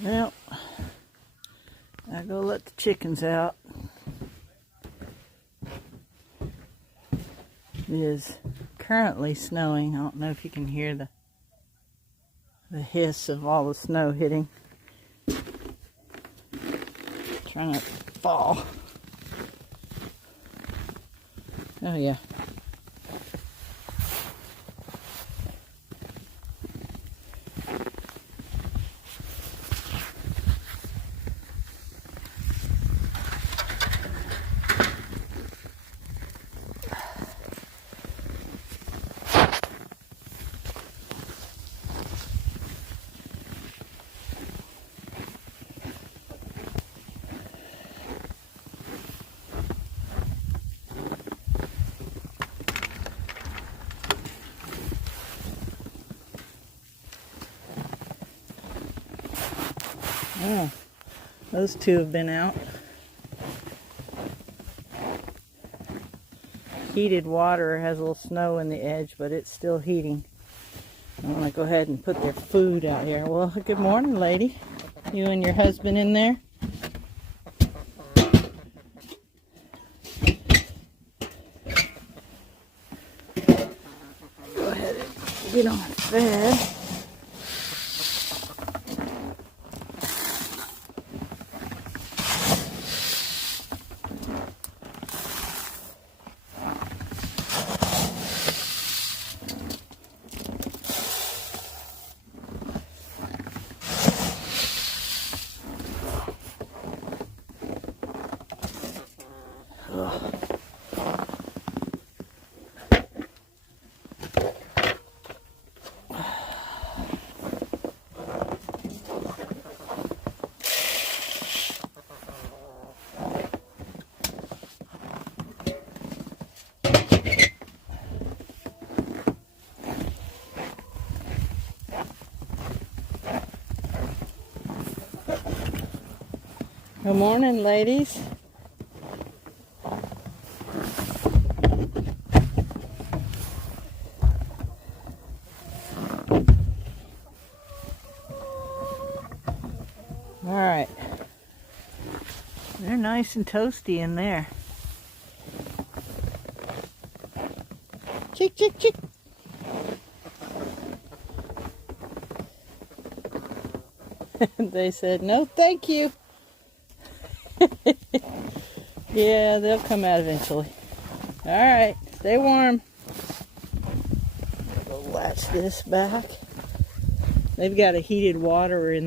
Well, I go let the chickens out. It is currently snowing. I don't know if you can hear the hiss of all the snow hitting. Trying not to fall. Oh yeah. Oh, those two have been out. Heated water has a little snow in the edge, but it's still heating. I want to go ahead and put their food out here. Well, good morning, lady. You and your husband in there? Go ahead and get on fed. Good morning, ladies. All right. They're nice and toasty in there. Chick, chick, chick. They said, no, thank you. Yeah, they'll come out eventually. All right, stay warm. Go latch this back. They've got a heated water in there.